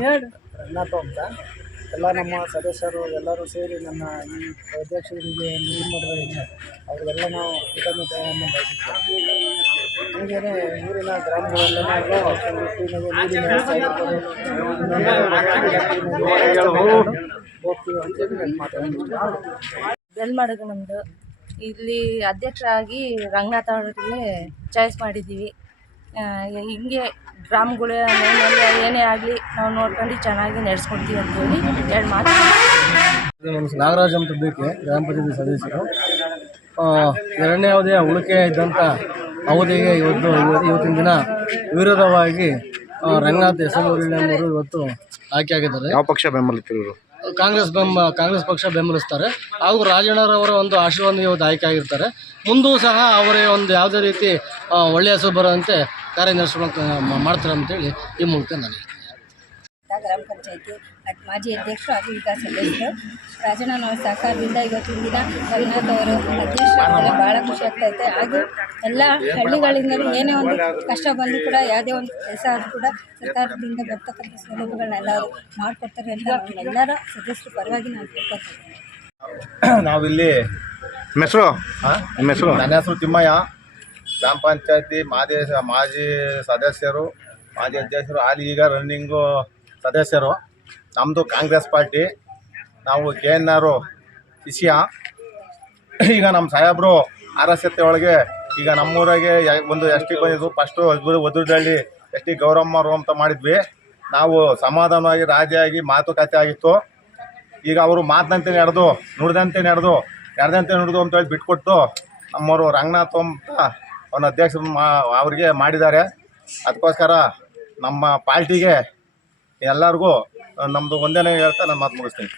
ರಂಗನಾಥ್ ಅಂತ ಎಲ್ಲ ನಮ್ಮ ಸದಸ್ಯರು ಎಲ್ಲರೂ ಸೇರಿ ನನ್ನ ಈ ಅಧ್ಯಕ್ಷರಿಗೆ ನಿಧಿ ಮಾಡೋದ್ರಿಂದ ಅವರಿಗೆಲ್ಲ ನಾವು ಕೃತಜ್ಞತೆಯನ್ನು ಬಯಸುತ್ತೇವೆ. ಹೀಗೆ ಊರಿನ ಗ್ರಾಮಗಳಲ್ಲೆಲ್ಲ ನೀರಿನ ವ್ಯವಸ್ಥೆ ಆಗಿರ್ಬೋದು, ಹೋಗ್ತೀವಿ ಅಂತೇಳಿ ನಾನು ಮಾತಾಡ್ತೀನಿ. ಬೆಲ್ಮಡಗು ನಮ್ಮದು. ಇಲ್ಲಿ ಅಧ್ಯಕ್ಷರಾಗಿ ರಂಗನಾಥ್ ಅವರಿಗೆ ಚಾಯ್ಸ್ ಮಾಡಿದ್ದೀವಿ. ಹಿಂಗೆ ಗ್ರಾಮಗಳು ಏನೇ ಆಗಲಿ ನಾವು ನೋಡ್ಕೊಂಡು ಚೆನ್ನಾಗಿ ನಡೆಸ್ಕೊಡ್ತೀವಿ ಅಂತೇಳಿ ಎರಡು ಮಾತು. ನಾಗರಾಜ್ ಅಂತ ಬೇಕೆ ಗ್ರಾಮ ಪಂಚಾಯತಿ ಸದಸ್ಯರು. ಎರಡನೇ ಅವಧಿಯ ಉಳಿಕೆ ಇದ್ದಂಥ ಅವಧಿಗೆ ಇವತ್ತಿನ ದಿನ ವಿರೋಧವಾಗಿ ರಂಗನಾಥ್ ಹೆಸರೂರಿನವರು ಇವತ್ತು ಆಯ್ಕೆಯಾಗಿದ್ದಾರೆ. ಯಾವ ಪಕ್ಷ ಬೆಂಬಲಿತರು? ಕಾಂಗ್ರೆಸ್ ಪಕ್ಷ ಬೆಂಬಲಿಸ್ತಾರೆ. ಹಾಗೂ ರಾಜಣ್ಣರವರ ಒಂದು ಆಶೀರ್ವಾದ ಇವತ್ತು ಆಯ್ಕೆ ಆಗಿರ್ತಾರೆ. ಮುಂದೂ ಸಹ ಅವರೇ ಒಂದು ಯಾವುದೇ ರೀತಿ ಒಳ್ಳೆಯ ಹೆಸರು ಬರೋಂತೆ ಕಾರ್ಯನಿರ್ವಹಿಸಬೇಕು ಮಾಡ್ತಾರೆ ಅಂತೇಳಿ ಈ ಮೂಲಕ ನಾನು ಗ್ರಾಮ ಪಂಚಾಯತಿ ಮಾಜಿ ಅಧ್ಯಕ್ಷರು ಹಾಗೂ ವಿಕಾಸ ಸದಸ್ಯರು ರಾಜಣ್ಣನವರ ಸಹಕಾರದಿಂದ ಇವತ್ತಿನ ದಿನ ರಂಗನಾಥ್ ಅವರು ಅಧ್ಯಕ್ಷರಾದರೆ ಭಾಳ ಖುಷಿ ಆಗ್ತೈತೆ. ಹಾಗೂ ಎಲ್ಲ ಹಳ್ಳಿಗಳಿಂದಲೂ ಏನೇ ಒಂದು ಕಷ್ಟ ಬಂದು ಕೂಡ ಯಾವುದೇ ಒಂದು ಕೆಲಸ ಆದರೂ ಕೂಡ ಸರ್ಕಾರದಿಂದ ಬರ್ತಕ್ಕಂಥ ಸೌಲಭ್ಯಗಳನ್ನೆಲ್ಲ ಮಾಡಿಕೊಡ್ತಾರೆ ಅಂತ ಎಲ್ಲರ ಸದಸ್ಯರ ಪರವಾಗಿ ನಾನು ಕೇಳ್ಕೊಳ್ತೀನಿ. ನಾವಿಲ್ಲಿ ಹೆಸರು ನನ್ನ ಹೆಸರು ತಿಮ್ಮಯ್ಯ. ಗ್ರಾಮ ಪಂಚಾಯತಿ ಮಾಜಿ ಸದಸ್ಯರು, ಮಾಜಿ ಅಧ್ಯಕ್ಷರು, ಹಾಲಿ ಈಗ ರನ್ನಿಂಗು ಸದಸ್ಯರು. ನಮ್ಮದು ಕಾಂಗ್ರೆಸ್ ಪಾರ್ಟಿ. ನಾವು KNR ಶಿಷ್ಯ. ಈಗ ನಮ್ಮ ಸಾಹೇಬರು RSS ಒಳಗೆ ಈಗ ನಮ್ಮೂರಾಗೆ ಒಂದು ST ಬಂದಿದ್ದು. ಫಸ್ಟು ಒದ್ರಡಳ್ಳಿ ST ಗೌರಮ್ಮರು ಅಂತ ಮಾಡಿದ್ವಿ. ನಾವು ಸಮಾಧಾನವಾಗಿ ರಾಜಿಯಾಗಿ ಮಾತುಕತೆ ಆಗಿತ್ತು. ಈಗ ಅವರು ಮಾತಿನಂತೆ ನಡೆದು ನಡೆದಂತೆ ಅಂತೇಳಿ ಬಿಟ್ಕೊಟ್ಟು ನಮ್ಮವರು ರಂಗನಾಥ್ ಅಂತ ಅವನ ಅಧ್ಯಕ್ಷರು ಅವ್ರಿಗೆ ಮಾಡಿದ್ದಾರೆ. ಅದಕ್ಕೋಸ್ಕರ ನಮ್ಮ ಪಾರ್ಟಿಗೆ ಎಲ್ಲರಿಗೂ ನಮ್ಮದು ಒಂದೇನೇ ಹೇಳ್ತಾ ನಾನು ಮಾತು ಮುಗಿಸ್ತೀನಿ.